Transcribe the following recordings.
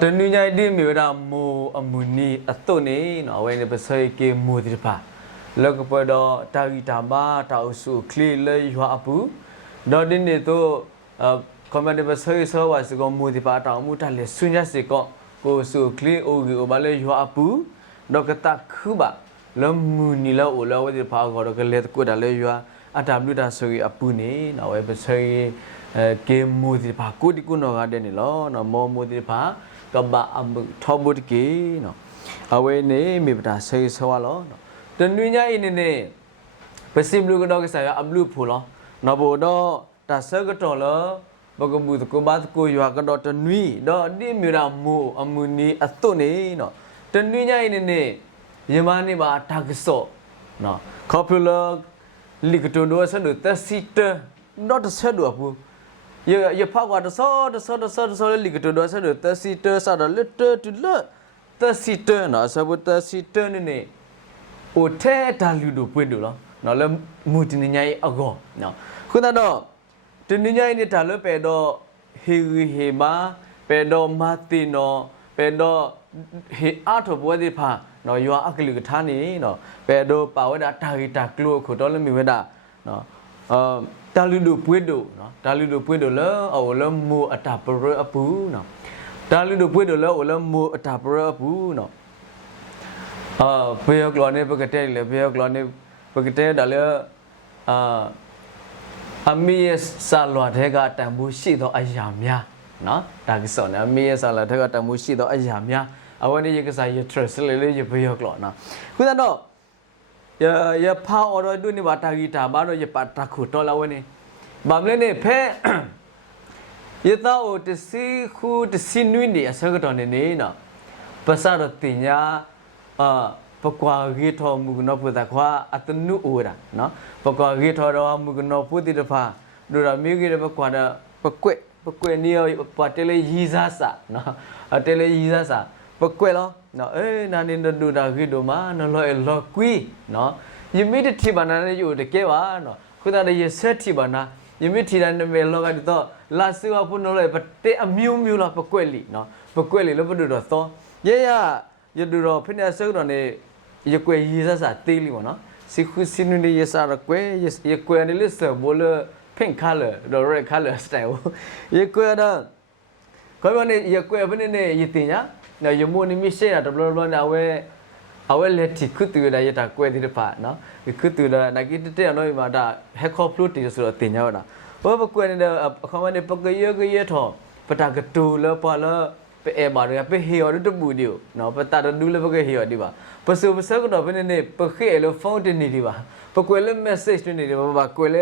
တနည်းညဒီမျိုးတာမိုအမှုနီအတုနေနော်ဝဲနေပစေကေမူဒီပါလောကပတော့တာဂီတာမာတာအဆုခလီလေရွာအပူဒေါ်ဒီနေတော့ကွန်မန်ဒီပစေဆောဝါစကမူဒီပါတောင်မူတလေဆွညစီကောကိုဆုခလီအိုဂီအိုဘာလေရွာအပူဒေါကတာခုပါလမူနီလောအိုလောဝဲဒီပါကောတော့ကလေကိုတာလေရွာအတာဘလူတာဆိုအပူနေနော်ဝဲပစေကေမူဒီပါကိုဒီကုနောကတဲ့နေလောနော်မောမူဒီပါကဘာအမှုထောဘုတ်ကေနော်အဝဲနေမိပတာဆေးဆောလောနော်တနွေညအိနေနေပစိဘလူကတော့ကစားအဘလူဖူလောနော်ဘောတော့တဆကတော့လောဘကမှုတကဘာကိုရွာကတော့တနွေတော့ဒီမြရာမူအမှုနီအတုနေနော်တနွေညအိနေနေယမနေပါတာကဆောနော်ကော်ပူလာလီကတိုနိုဆန်တစီတတော့တဆတော့ဘူးရဖောက်ကတဆောလီကတိုတော့ဆဒတစီတဆာလက်တတူလတစီတနော်ဆဘတစီတနေအိုထဲတာလူတို့ပွင့်တို့လောနော်လဲမူတင်ညိုင်အကောနော်ခုနတော့တင်ညိုင်နေတာလဲပဲတော့ဟေမာပဲတော့မာတီနော်ပဲတော့ဟေအာထဘွဲဒီဖာနော်ယောအကလူကထားနေနော်ပဲတော့ပါဝဒတာဂီတာကလိုခုတော့လဲမြဝဒနော်တာလူတို့ပွေးတို့နော်တာလူတို့ပွေးတို့လောအော်လမူအတာပရအပူနော်တာလူတို့ပွေးတို့လောအော်လမူအတာပရအပူနော်ဘေယောကလောနေပကတဲ့လေဘေယောကလောနေပကတဲ့ဒါလေအမီယဆာလောတဲ့ကတန်ဖိုးရှိသောအရာများနော်ဒါကစောနေအမီယဆာလောတဲ့ကတန်ဖိုးရှိသောအရာများအဝနေရကစားရထရစလေလေရဘေယောကလောနော်ခုနတော့ရဖောက်အော်တို့နေပါတာဂီတာဘာတော့ရပါတခုတော်လာဝနေဘာမလဲနေဖဲရတော့တစီခုတစီနွိနေအစကတော့နေနေနော်ပစာတော့တင်ညာပကွာဂီထောမူကနောပဒခွာအတနုအိုရာနော်ပကွာဂီထောတော့မူကနောပုတိတဖာဒူရမီဂီရပကွာတော့ပကွက်နီယပတ်တယ်ရီဇာစာနော်အတယ်ရီဇာစာပကွက်လောနော်နာနေဒူတာဂီဒိုမာနော်လောကွီနော်ယမိတတိဘာနာနေယူတကဲပါနော်ခုနကရဆက်တိဘာနာယမိတီရန်မေလောကတော့လာစီဝဖုန်လောပတေအမျိုးလားပကွက်လီနော်ပကွက်လီလောပဒူတော့သောရဒူတော့ဖိနေဆောတော့နေရကွယ်ရီစစာတေးလီပေါ့နော်စီခုစီနူနေရစာရကွယ်ရကွယ်နေလစ်ဘောလပင့်ကာလာဒေါ်ရက်ကာလာစတိုင်ရကွယ်တော့ခေါ်မနေရကွယ်ဘယ်နေရတင်ညာနော်ယမိုနီမီရှေတာဘလဘလနာဝဲအဝဲလက်တီခုတူရရတာကွယ်ဒီတပါနော်ခုတူရနာကီတဲ့နော်မှာဒါဟက်ခေါဖလုတီဆိုတော့တင်ညာတာဘောပကွယ်နေခေါ်မနေပကရထောပတာကတူလပါလပဲမာရပဲဟီယောတပူဒီနော်ပတာဒူလဘကဟီယောဒီပါပစုပစကတော့ဘယ်နေပခေလောဖုန်းတင်နေဒီပါပကွယ်လ message နေဒီပါကွယ်လ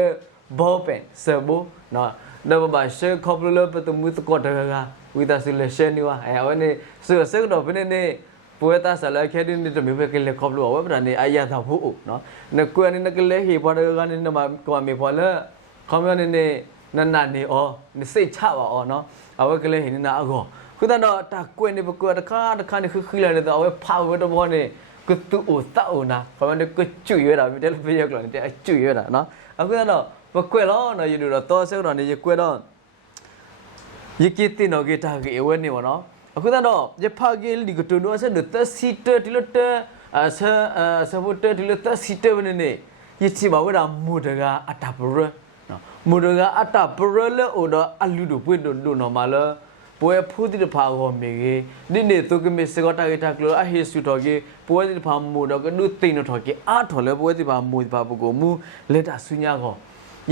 ဘောပန်ဆဘနော်တော့ဘာရှေခေါပလပတမှုတကောတကဝိသဆူလရှနီဝအဲဝနေစကတော့ဘယ်နေပွဲတာဆလာခဲဒီနေတမေပဲကလေခေါပလောဝပဒနေအယာသာဖို့နော်နကွယ်နေကလေဟီပေါ်တကနေနမကွာမေပေါ်လခေါမနေနေနနေအောနေစိတ်ချပါအောနော်အဝကလေဟိနာအကောခုနတော့တာကွယ်နေပကွယ်တခါနေခလာနေတော့အဝဖာဝတော့ဘောနေကတူအိုတာအိုနာဘာမနေကကျွရတာမြတယ်ဖေရကလောနေကျွရတာနော်အခုတော့ပကွယ်လောနော်ယူတော့ဆောက်တော့နေရကွယ်တော့ရကီတင်တော့ဂီတာကြီးအဝဲနေပါနော်အခုတော့ရဖာဂီလီကတူနိုဆက်တစီတတီလတဆဘတတီလတစီတဝနေနေရချီပါဝဲတာမူတကအတာပရနော်မူတကအတာပရလေအိုတော့အလူတို့ပွင့်တို့နော်မလားပွဲဖူးတိဖာကိုမေကြီးဒီနေ့သူကမေစကတာဂီတာကလောအဟေစုတော်ကြီးပွဲတိဖာမူတော့ကဒုတိန်တော်ကြီးအားထော်လဲပွဲတိဖာမူတိဖာပကိုမူလက်တာဆုညာကော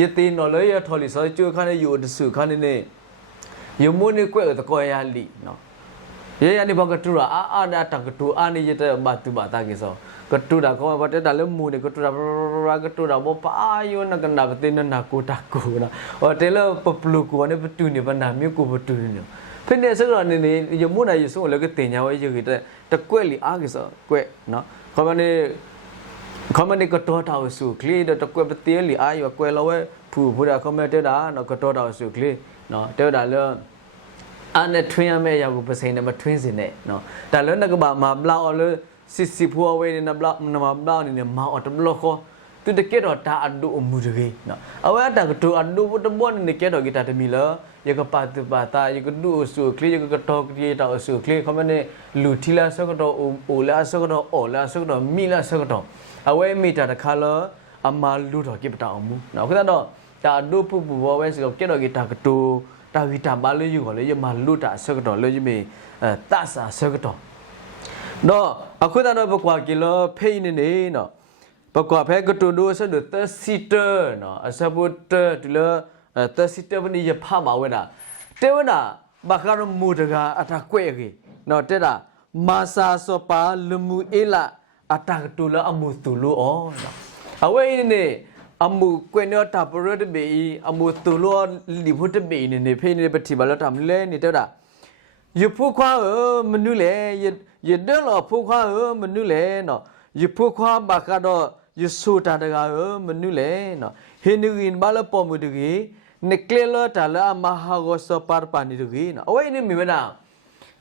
ယတိနော်လဲရထော်လီစောကျွခါနေယူတဆုခါနေနေယမုန်နေကွဲ့တကောရလီနော်ရနေဘကတူရာအာဒါတကတူအာနေရတဲ့ဘတ်တူဘာတာကေစောကတူရာကောဘတဲ့ဒါလဲမူနေကတူရာကတူရာဘောပါယောနကနာပတိနနာကိုတာကိုနာဟောတဲလပပလူကိုနေပတူနေပနာမြို့ကိုပတူနေဖိနေစကတော့နေရမုန်နိုင်ဆိုလည်းကတင်ညာဝဲရခဲ့တဲ့တကွက်လီအားကေစောကွက်နော်ခေါမနေကတော့တာဆူကလီတကွက်ပတိလီအာယောကွယ်လောဝဲဖူဖူရာခမတဲ့တာနော်ကတော့တာဆူကလီနော်တဲ့တာလဲအနေထွင်းရမယ့်ရောက်ကိုပစိန်နဲ့မထွင်းစင်နဲ့နော်ဒါလည်းငါကဘာမဘလောက်လို့စစ်ဖူဝဲနေဘလောက်နမဘလောက်နေမောက်တဘလောက်ခေါ် tu de ke do ta adu mu de ge no awe ta to adu to bon ne ke do kita de mi lo ye ka pa tu pa ta ye ka du su kle ye ka to ke ta su kle kho ne lu thi la so ka do o la so ka do o la so ka do mi la so ka do awe mi ta de kha lo ama lu do ke pa ta mu no khu ta do ta adu pu pu bo we so ke do ke ta ka to ta wi ta ba le yu ko le ye ma lu ta so ka do le ye mi ta sa so ka do no aku ta do ba kwa ke lo phe ni ne no ประกอบแพ้ก็ตัวดูซะดูเตอร์ซิเตอร์เนาะอาซาบูเตอร์ตุลเตอร์ซิเตอร์วันนี้จะพามาเว้น่ะเตวน่ะบักการมูดกาอัตากวยกีเนาะเตดามาซาโซปาลมูเอละอัตากตุลอมูตุลูอ๋อเนาะเอาไว้นี่อมูกวยเนาะตาปรดเบอีอมูตุลูลิพุตเบอีนี่เพ่นี่ปฏิบัติแล้วทำเลยนี่เตดาอยู่ผู้คว้ามนุเลยอย่าเดินหรอผู้คว้ามนุเลยเนาะอยู่ผู้คว้าบักการ you so ta da ga menu le no hinuin bala pomu du gi nekle ta la ma ha go so par pa ni du gi no awai ni mi na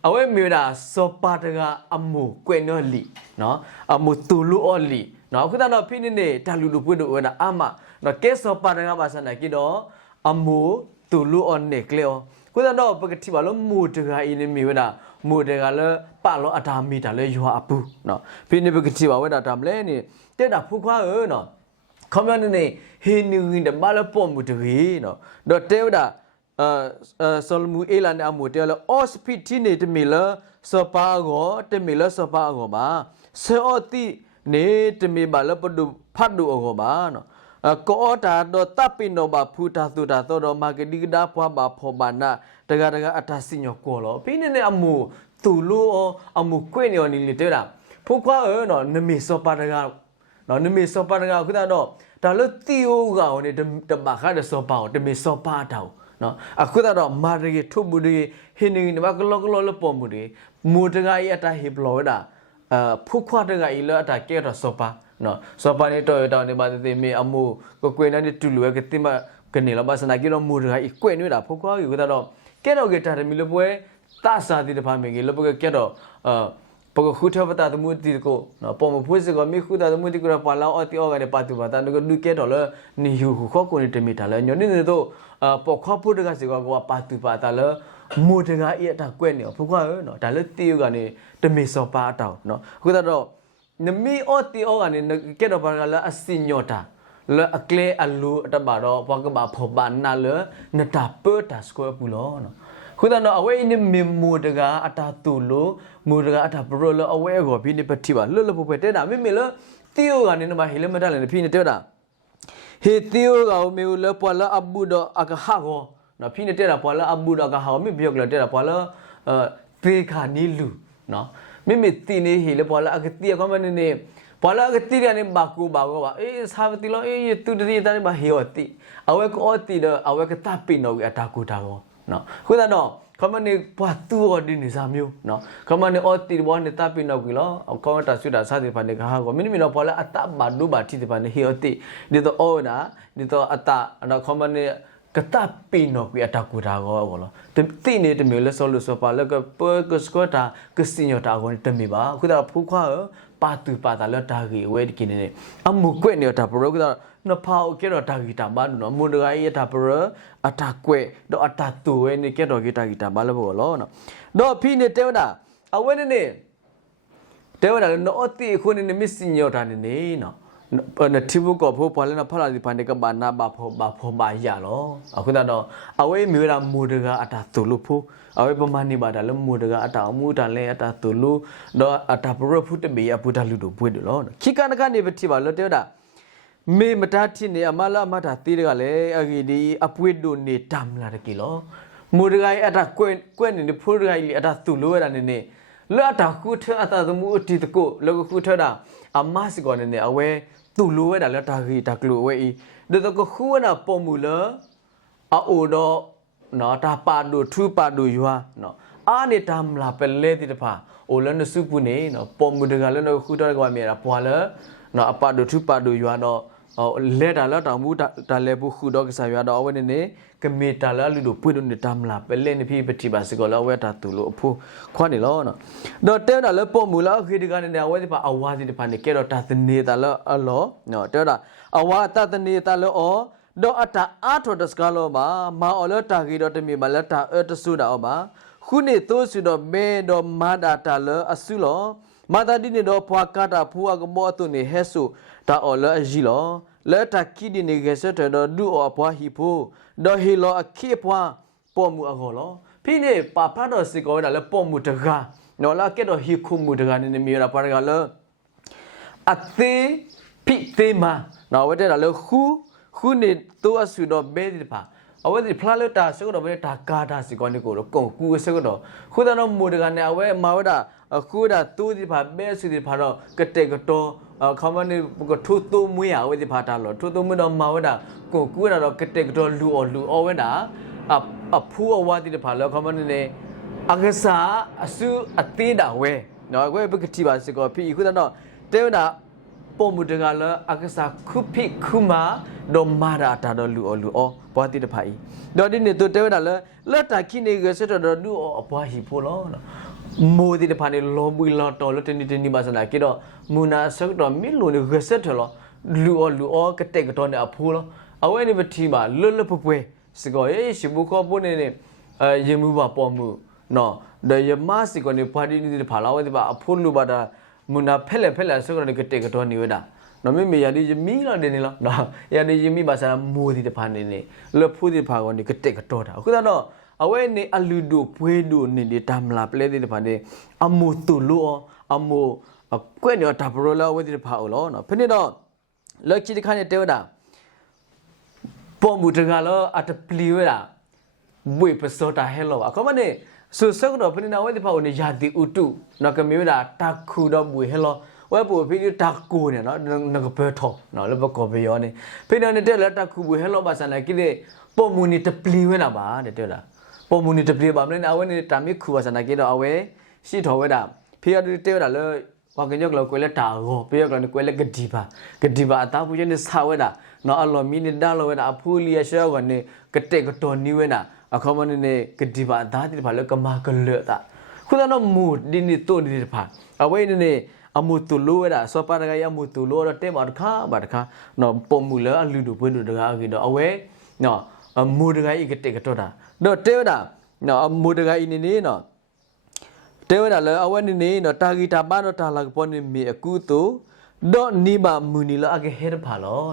awai mi na so pa ta ga amu kwe no li no amu tu lu o li no khu ta no phi ni ne ta lu lu pu du na ama no ke so pa ta ga ba sa na ki do amu tu lu o nekle o khu ta no pa ti ba lo mu ta ga i ni mi na mu ta ga le pa lo ata mi ta le yo apu no phi ni pa ti ba we da tam le ni တဲ့တာဖူခွာเออเนาะคอมมอนนี่เฮนิวินเดมาลปอมมุตรีเนาะดอเตวดาซอลมูเอลานอมูเตลออสพิทีเนตมิลสปาโกเตมิลสปาโกบาเซออติเนตมิบาลปดุพัดดูโกบาเนาะกอตาดอตัปิโนบาพูตาตุตาโตดอมาเกดิกดาพวาบาพอบานะตะกะตะกะอัตสิญโกโลปีเนเนอมูตุลูอมูกวยเนอนี่เลเตดาဖူခွာเออเนาะนมิสปาตะกะ နော်နမေစောပါတကခုတော့ဒါလို့တီယိုကောင်နေတမခါတဲ့စောပါတမေစောပါတောက်နော်အခုတော့မာရီထုဘူးဒီဟင်းနေမကလောကလောလပေါ်မှုဒီမူတကရဲ့အတာဟေဘလောဒါဖုခွာတကရဲ့လအတာကဲတော့စောပါနော်စောပါနေတော့တောင်းနေပါသေးမေအမှုကိုကွေနေတူလူရဲ့ကတိမကနေလမစနာကီလောမူတကရဲ့ကွေနေတာဖုခွာယူတော့ကဲတော့ကတာမီလပွဲတဆာတိတဖာမေကလပကဲတော့ပကခုထပတာတမှုတီကိုနော်ပေါ်မဖွေးစကမိခုတာတမှုတီကိုပါလာအတီအောကနေပါတူပါတန်ကလူကဲတော့လေနီယူခေါကိုနေတမီတာလေညနေနေတော့ပေါ်ခေါဖို့တကစီကပါတူပါတာလေမူတကရဲ့အတာကွဲ့နေဖုခွာနော်ဒါလေတီယူကနေတမီစောပါတောက်နော်ခုတော့နမီအောတီအောကနေကဲတော့ပါလာအစညောတာလေအကလေအလူအတပါတော့ဘောကဘာဖောပါနာလေနတာပတ်တာစကွဲပူလောနော်ခုတော့အဝဲနေမမူတကအတာတူလို့မူတကအတာပရိုလအဝဲကိုဖိနေပတိပါလွတ်လွတ်ပွဲတဲ့တာမေမေလတီယိုကနေနမဟီလမတလည်းဖိနေတဲ့တာဟေတီယိုကမေလပွာလအဘူဒအကဟာကိုနော်ဖိနေတဲ့တာပွာလအဘူဒအကဟာမေပြောကလည်းတဲ့တာပွာလသေခါနီလူနော်မေမေတီနေဟီလပွာလအကတီကမနေပွာလအကတီရနေဘာကူဘာကိုပါအေးစာတီလောအေးတူတရီတန်ဘာဟီယိုတီအဝဲကိုတီတော့အဝဲကတပ်ပိနောအတာကူတာကိုနော်ခုတော့ခမနေပွားတူော်ဒီနေစာမျိုးနော်ခမနေအော်တီဘောနေတာပိနောက်ကီလောအကောတာဆွတာစာတိဖာနေခါကိုမင်းမီနော်ပေါ်လာအတဘာဒူဘာတီတိဖာနေဟီယိုတီဒီတော့အော်နာဒီတော့အတနော်ခမနေကတပိနောက်ကီအတကူတာကိုဘောလောတိနေတမျိုးလဲဆောလို့ဆောပါလကပကစကတာကစညတာကိုတမီပါခုတော့ဖူခွာပါတူပါတာလောတာကြီးဝဲဒီကိနေအမှုကွက်နေတာပရောကတော့နဖောက်ကဲတော့တာဂီတာမနော်မွန်ဒဂိုင်းရတာပရအတာကွဲတော့အတာတူဝဲနေကဲတော့ဂီတာဂီတာမလဘောလောနော်တော့ဖိနေတဲဝနာအဝဲနေတဲဝနာနော်တိခုနေမစ်စညောတာနေနော်နတိဘကောဖိုးပါလနာဖလာဒီဖန်ကဘာနာဘာဖောဘာရလောအခုတော့အဝဲမြေရာမူဒဂါအတာတူလို့ဖိုးအဝဲပမာနေပါတာလမူဒဂါအတာအမှုတန်လဲအတာတူလို့တော့အတာပရဖုတမေအပူတလူတို့ပွေးတယ်လောခိကနကနေပတိပါလောတဲဝနာမေမတာတိနေအမလာမတာတီးရကလည်းအဂီဒီအပွေဒိုနေတမ်လာတကီလောမူဒဂိုင်အတာကွဲနေဖိုးဒဂိုင်လီအတာသူလိုရတာနေလောတာခုထအတာသမှုအတီတကိုလောခုထတာအမစကောနေအဝဲသူလိုရတာလောတာဂီတာကလိုဝဲဤဒီတကခုနာပုံမူလအိုတော့နော်တာပါဒိုထူပါဒိုယွာနော်အာနေတမ်လာပလဲတိတဖာအိုလနစုပုနေနော်ပုံမူဒဂါလောခုထကဝါမြေတာပွာလနော်အပါဒိုထူပါဒိုယွာတော့ လဲတာလာတောင်မှုတာလဲဘူးခုတော့ကစားရတော့အဝဲနေကမေတာလာလူတို့ပွေလို့နေတမ်လာပဲလဲနေပြီပတိပါစကောလာဝဲတာတူလို့အဖိုးခွာနေလောနော်တော့တဲတာလဲပုံမူလာခေဒီကနေအဝဲဒီပါအဝါဒီတဖာနေကဲတော့တာတနေတာလဲအလောနော်တဲတာအဝါတာတနေတာလဲအော်တော့အတာအားတော်တစကလောပါမာအော်လတာဂီတော့တမီမလက်တာတဆူတာအော်ပါခုနေတိုးဆူတော့မဲတော့မာဒါတာလဲအဆူလောမာတာဒီနေတော့ဖွာကာတာဖူအကမောတုနေဟဲဆူတာအော်လဲအကြီးလောလဲတာကီဒီနေကဆက်တော့ဒူအော်ဖွာဟီဖိုတော့ဟီလောအခေဖွာပေါ်မူအကောလောဖိနေပါဖတ်တော့စကောတာလဲပေါ်မူတကားနော်လာကဲတော့ဟီခုမူတကားနေမီရာပါရကလဲအသေးဖိသေးမာနော်ဝဲတဲ့လဲခုနေတိုးအဆူတော့ဘဲဒီပါအဝဲဒီဖလာလတာစကတော့ဘဲတာကာတာစကောနေကိုတော့ကုန်ကူစကတော့ခုတော့မူတကားနေအဝဲမာဝဲတာခုဒါတူဒီဖာဘဲစီဒီဖာတော့ကတဲ့ကတော့ခေါမနေကထူတူမွေးရဝဲဒီဖာတာလို့ထူတူမွေးတော့မာဝဲတာကိုကူရတော့ကတဲ့ကတော့လူအော်ဝဲတာအဖူးအဝါဒီဖာလို့ခေါမနေအကစားအစုအသေးတာဝဲနော်ကွဲပကတိပါစကောဖီခုတော့တဲတာပုံမူတကလအကစားခုဖိခုမာဒိုမာရာတာတော့လူအော်ဘွားတိတဖိုင်တော့ဒီနေတော့တဲတာလက်တာခိနေကစတော့လူအော်အဘွားဟီဖိုလောနော်မိုဒီတဖာနေလောမူလောတော်လတနီပါစနာကေတော့မူနာဆက်တော့မီလိုနေရဆက်ထလောလူအော်ကတဲ့ကတော့နေအဖိုးလောအဝဲနေပတိပါလွတ်ပွဲစကောရှိဘူးခေါ်ဖို့နေရေမှုပါပေါ်မှုနော်ဒယမစီကနေပါတီနေဖာလာဝဲဒီပါအဖိုးလူပါတာမူနာဖက်လက်ဆက်ကတော့ကတဲ့ကတော့နေဝဲတာနော်မေရဒီမီလာနေနေလောနော်ရဒီမီပါစနာမိုဒီတဖာနေလွတ်ဖို့ဒီဖာကနေကတဲ့ကတော့တာအခုတော့အဝဲနေအလူဒိုပွေးဒိုနေတမ်လာပလဲဒီတဖာနေအမိုတူလောအမိုကွဲ့နေတာဘရလာဝဲဒီတဖာလောနော်ဖနေတော့လက်ချီတခါနေတဲတာပေါ်မူတကလောအတပလီဝဲတာဘွေပစောတာဟဲလောအခုမနေဆူဆက်တော့ဖနေနာဝဲဒီဖာနေယာတီဥတုနော်ကမျိုးတာတခုတော့ဘွေဟဲလောဝဲပူဖိတကူနေနော်ငကဘထောနော်လဘကောဘယောနေဖိနေနေတဲ့လက်တခုဘွေဟဲလောပါစနာကိလေပေါ်မူနေတပလီဝဲတာပါတဲ့လားပေါ်မူနေတပလီပါမလဲအဝဲနေတာမိခုပါစနာကိတော့အဝဲရှိတော်ဝဲတာဖိရတဲ့တာလေဝါကညောကလောကွဲလက်တာဟောဖိရကလည်းကွဲလက်ကဒီပါအတာဘူးနေစာဝဲတာနော်အလောမီနေဒါလောဝဲတာအဖူလီယရှောကနေကတဲ့ကတော်နီဝဲတာအခမနေကဒီပါအတာတိပါလေကမာကလတာခုနတော့မူဒီနေတိုဒီတဖာအဝဲနေအမှုတူလို့ရတာစောပါတကရအမှုတူလို့တော့တဲမှာတခါနော်ပုံမူလဲအလူတို့ပွင့်တို့တကားကြီးတော့အဝဲနော်အမူတကကြီးကတဲ့ကတော့တာတော့တဲတာနော်အမူတကကြီးနေနော်တဲတာလဲအဝဲနေနော်တာဂီတာပါတော့တာလာပေါ်နေမီအကူတူတော့နိမမူနီလာအကဟဲဖာလော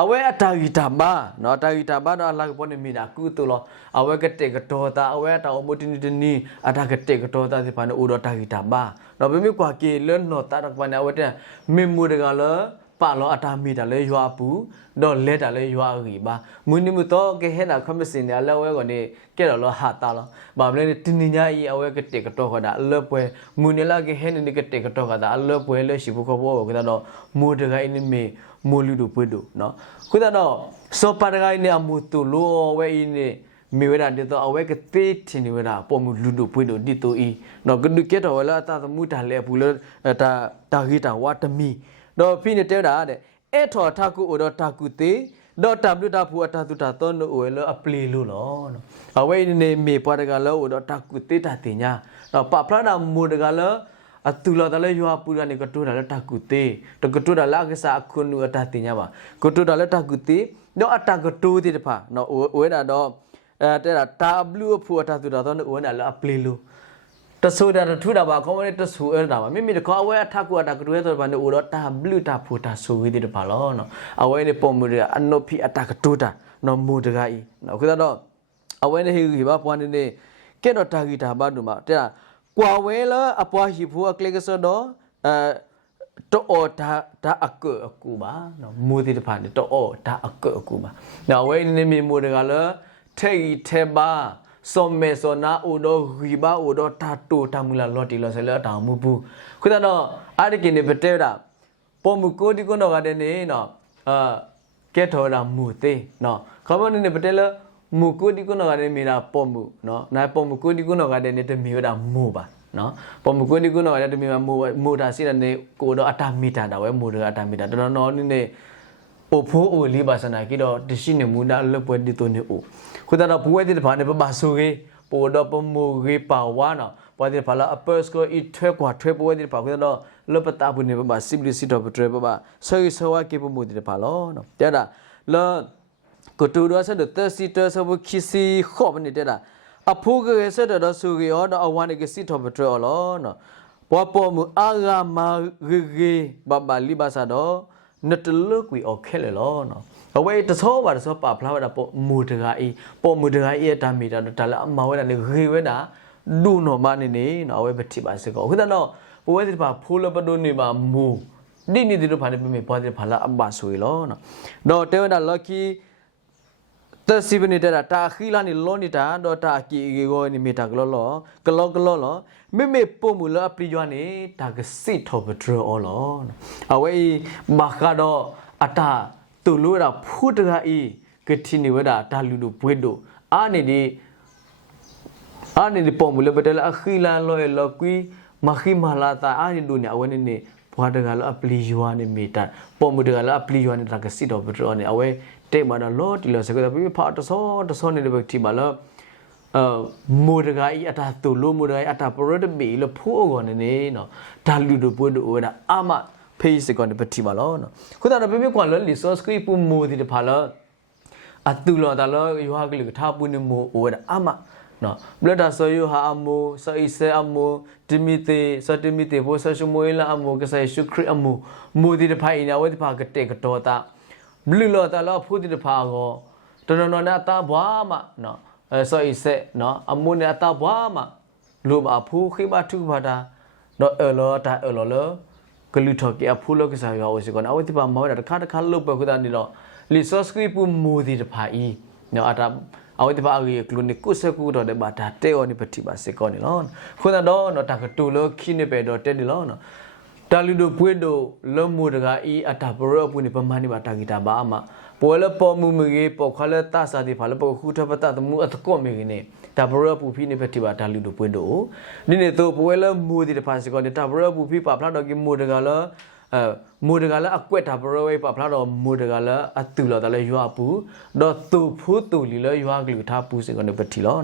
အဝဲအတာဂီတာပါနော်တာဂီတာပါတော့အလာပေါ်နေမီနာကူတူလောအဝဲကတဲ့ကတော့တာအဝဲတာအမူတင်နီအတာကတဲ့ကတော့တာဒီဖာနော်ဦးတော့တာဂီတာပါနော်ဘယ်မြကွာကေလနော်တာတော့ပါနေအဝဲတဲ့မေမူတကလောပါလောအတာမီတာလဲရွာပူတော့လဲတာလဲရွာရီပါမူနီမတော့ကဲဟဲနာခမစင်တယ်လဲဝဲကနေကဲတော့လောဟာတာလောဘာမလဲတင်းညာကြီးအဝဲကတဲ့ကတော့ခတာအလဲပွဲမူနီလာကဲဟဲနေကတဲ့ကတော့ခတာအလဲပွဲလဲရှိဘူးခေါ်ဘောကတော့မူတကအိနေမေမူလူတို့ပွေတို့နော်ခုတော့စောပါတကအိနေအမူတူလောဝဲအိနေမေဝရတဲ့တော့အဝဲကတဲ့တင်နေဝရပေါ်မူလူတို့ပွေတို့ဒီတူဤနော်ကဒုကဲတော့လာတာသမူတာလဲဘူးလဲတာဂီတာဝါတမီတော့ဖိနေတဲ့တာတဲ့အဲ့ထော်ထကုတော့တကုသေးတော့တဘလူတာဖူအတာတူတာတော့နိုဝဲလအပလီလို့နော်အဝဲနေမေပွားတကလောတော့တကုသေးတာတင်ညာတော့ပပလာမူတကလောအတူလာတယ်ရွာပူရနေကတူတာလက်တကုသေးတကတူတာလာကစားအခုနူအတာတင်ညာပါကတူတာလက်တကုသေးတော့အတာကတူသေးတဖာနော်ဝဲတာတော့တဲ့တာဘလူဖူအတာတူတာတော့နိုဝဲတာလအပလီလို့တဆူတာထူတာပါခေါမနေတဆူအဲ့တာပါမိမိတခေါ်အဝဲအထကူတာကတူရဲဆိုပါနေဦးတော့တာဘလူတာဖူတာဆူဝီးတဲ့ပါလောနော်အဝဲနေပုံမူရအနုဖိအတာကတူတာနော်မူတကဤနော်ခုတော့အဝဲနေဟီဘာပွားနေကဲတော့တာဂီတာဘာဒူမှာတဲ့ကွာဝဲလာအပွားဟီဖူအကလကဆတော့တော့တာအကူပါနော်မူဒီတဖာနေတော့တာအကူပါနော်ဝဲနေမီမူတကလည်းထိထဲပါစောမေစောနာအိုတော့ရီဘာအိုတော့တာတူတမူလာလော်တီလော်ဆဲလာတောင်မူဘူးခုတော့အားရကိနေပတဲတာပေါ်မူကိုဒီကုနော်ကတဲ့နေနော်ကဲထော်တာမူသေးနော်ခမနေပတဲလမူကိုဒီကုနော်ကတဲ့မီတာပေါ်မူနော်နိုင်ပေါ်မူကိုဒီကုနော်ကတဲ့နေတမီရတာမူပါနော်ပေါ်မူကိုဒီကုနော်ကတဲ့တမီမူတာစီတဲ့နေကိုတော့အတာမီတာတာဝဲမူတာအတာမီတာတော်တော်နေအိ ပိုအိုလေးပါစနာကိတော့တရှိနေမူနာလပွဲဒီတိုနေအိုခုတတော့ပွဲတဲ့ဘာနေပါဆူကေပိုတော့ပမိုကေပါဝါနော်ပွားတဲ့ဖလာအပတ်စကိုအထွဲကွာထွဲပွဲတဲ့ပါခုတော့လပတာဘူးနေပါစီဘလီစီတော့ပထရပါဆောဆဝါကေပမိုတဲ့ပါလောနော်တဲ့တာလောကိုတူတော့ဆက်တဲ့စီတဆဘခီစီခေါပနေတဲ့တာအဖိုးကဆက်တော့ဆူကေရောတော့အဝါနေကစီတော့ပထရလောနော်ပွားပေါ်မူအာဂါမာရေဘာလီဘာဆာတော့နတလုကွေအော်ခဲလေလောနော်အဝဲတသောပါတသောပါဖလာဝတာပေါ်မူတကာအေးပေါ်မူတကာအေးတာမီတာဒါလာအမဝဲတာလေရေဝဲတာဒူနော်မနေနေနော်ဝဲပတိပါစကောခုတော့ဘဝဒီပါဖိုးလပဒိုနေပါမူဒီနေဒီလိုဖာနေပြမေပွားတဲ့ဖလာအဘဆိုရလောနော်တော့တဲဝတာလော်ကီတစီပနေတာတာခီလာနေလောနေတာတော့တာကီဂီကိုနေမီတာကလောလောကလောကလောလောမေပုံမူလာပရိယွာနေတာကစစ်ထောပဒရောလောအဝဲဘာကတော့အတာတူလို့တာဖူတကဤကတိနေဝတာတာလူလူဘွေတို့အာနေဒီပုံမူလပတလအခီလာလောကွီမခိမလာတာအာနေဒူနေအဝဲနေဘွာတကလောအပလီယွာနေမီတာပုံမူတကလောအပလီယွာနေတာကစစ်ထောပဒရောနေအဝဲတဲ့မှာတော့တီလောစကတပြဖာတဆောနေတဲ့ဘက်တီမှာလောမိုဒဂါဤအတာတူလိုမိုဒဂါအတာပရဒမီလဖိုးကောနေနေနော်ဒါလူတို့ပွတို့ဝဲတာအမဖေးစကွန်ပတိပါလောနော်ခုတော့ပြပြကွာလောလီဆော့စကရီပူမိုဒီတဖာလောအတူလောတာလောယောဟာကလီထားပူနေမိုဝဲတာအမနော်ဘလဒါဆိုယောဟာအမိုဆိုအီဆေအမိုဒီမီတေစတီမီတေဘောဆရှမွေလာအမိုကဆိုင်ရှုခရီအမိုမိုဒီတဖာအင်းဝဲတဖာကတဲ့ကတော့တာဘလူလောတာလောဖူဒီတဖာကောတော်တော်နာတာဘွားမနော်ဆိုအစ်ဆက်နော်အမုန်အတာဘွားမလူမအဖူခိမထုဘာတာတော့လောတာလောကလူထော်ကအဖူလောကစားရောစကောအဝတိပါမောတာတခါလုတ်ပဲခုတာနေတော့လီဆော့စကရီပူမိုဒီတဖာဤနော်အတာအဝတိပါအကြီးကလူနေကုစကူတော့တဲ့ဘာတာတဲော်နေပတိပါစကောနေလောခုတာတော့နော်တာကတူလောခိနေပဲတော့တဲနေလောနော်တာလူတို့ပွေးတို့လောမိုတကဤအတာပရောပူနေပမန်နေပါတာဂီတာဘာအမပေါ်လပေါ်မူမီပေါ်ခလတာစာဒီဖာလပေါ်ခုထပတတမှုအတကောမီနေတာဘရပူဖီနေဖက်တီပါတာလူတို့ပွင့်တို့နိနေတော့ပေါ်လမူဒီတဖာစကောနေတာဘရပူဖီပါဖလာတော့ကီမူတကလာမူတကလာအကွက်တာဘရဝေပါဖလာတော့မူတကလာအတူလာတယ်ရွာပူတော့တူဖူတူလီလရွာကလူထားပူစကောနေပတိလော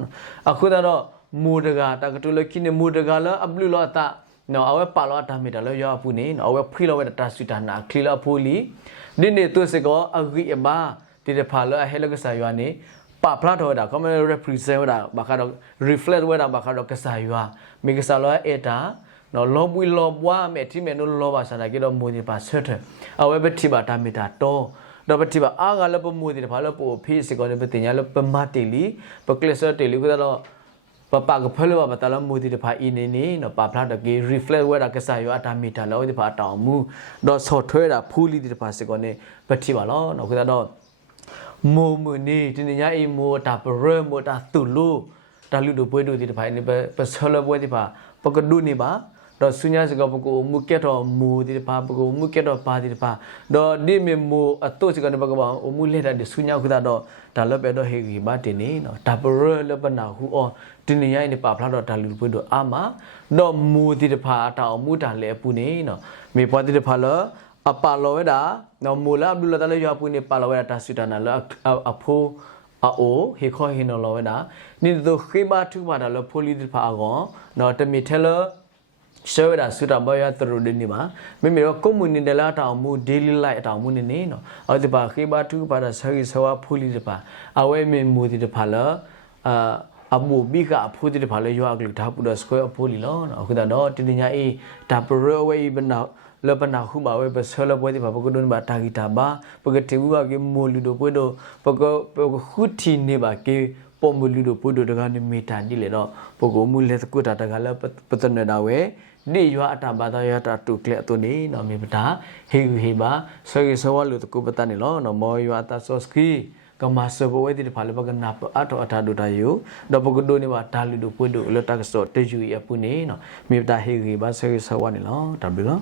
အခုတော့မူတကတာကတူလခိနေမူတကလာအဘလူလာတာနော်အဝဲပါလောတာမီတာလောရွာပူနေနော်အဝဲဖီလောဝဲတာစူတာနာခလီလာဖိုလီနိနေတုစကောအဂိအဘာဒီတဖာလောဟဲလကဆာယွာနေပါဖလာတော့တာကမန်ရီပရီဇင့်တာဘာကတော့ reflect ဝဲတာဘာကတော့ကဆာယွာမိကဆာလောအတာနော်လောပွီလောပွားမဲ့တိမဲ့နိုလောပါဆာတာကတော့မိုဒီပါဆက်တယ်အဝဲဘတိပါတာမီတာတော့တော့ဘတိပါအာကလပမိုဒီတဖာလောပိုဖေးစကောနေပတင်ညာလောပမတီလီပကလစ်ဆာတီလီကတော့ပပကဖလဘတလမိုဒီတဖာအင်းနေနော်ပါဖလာတကေ reflect ဝဲတာကဆာယွာတာမီတာလောဒီဖာတောင်မူတော့ဆော့ထွဲတာဖူးလီဒီတဖာစကောနေပတိပါလောနော်ခုတော့မိုမနီဒီနေညာအေမိုတာပရမိုတာတူလူတာလူတို့ပွဲတို့ဒီတဖာနေပဆလပွဲဒီဖာပကဒုနေပါတော့ဆုညာစကောပကိုမူကက်တော့မူဒီတဖာပကိုမူကက်တော့ပါဒီတဖာတော့ဒီမေမိုအတုစကနေပကပါအမူလက်တဲ့ဆုညာခုတော့ဒါလပဲတော့ဟေဂီဘာတင်နေနော်တာပရလပနာဟူအောဒီနေညာနေပါဖလာတော့တာလူပွဲတို့အာမတော့မူဒီတဖာတောင်မူတာလေပူနေနော်မေပွားဒီတဖာလောအပါလောဝဲတာနော်မူလာအဘဒူလာတလေရွာပူနေပါလောဝဲတာစူတာနာလအဖိုးအိုဟေခေါ်ဟင်းနော်လောဝဲတာနိတို့ခေဘာထူပါတာလောဖိုလီဒီဖာကောနော်တမီထဲလောရှေဝဒါစူတာဘယတရူဒနေမှာမိမိတော့ကွန်မြူနီတလာတောင်မူ daily life တောင်မူနေနေနော်အော်ဒီပါခေဘာထူပါတာဆရီဆဝဖိုလီဒီပါအဝဲမီမူဒီတဖာလောအမူဘီကအဖိုးဒီတဖာလောရွာကလူထားပူတော့ square အဖိုးလီလောနော်အခုတော့တင်းညာအေးဒါပရဝဲဘနာလပနာခုပါဝဲပဆလပွဲဒီပါပကဒွန်ဘာတာဂီတာဘာပကတေဝါကေမိုလူဒိုပွေဒိုပကခုတီနေပါကေပေါ်မလူဒိုပွေဒိုတကနေမီတာဒီလေတော့ပကိုမူလက်ကွတာတကလည်းပတနေတာဝဲနေရွာအတာဘာသာရတာတုကလက်တုနေနော်မေပတာဟေဟေပါဆရီဆဝလူတကုပတနေလောနော်မောရွာတာဆော့စကီကမဆဘဝဲဒီဖာလပကနာပအတောအတာဒိုတာယိုဒပကဒိုနေပါဒါလူဒိုပွေဒိုလတကဆော့တေယူရပူနေနော်မေပတာဟေဟေပါဆရီဆဝနေလောတဘလော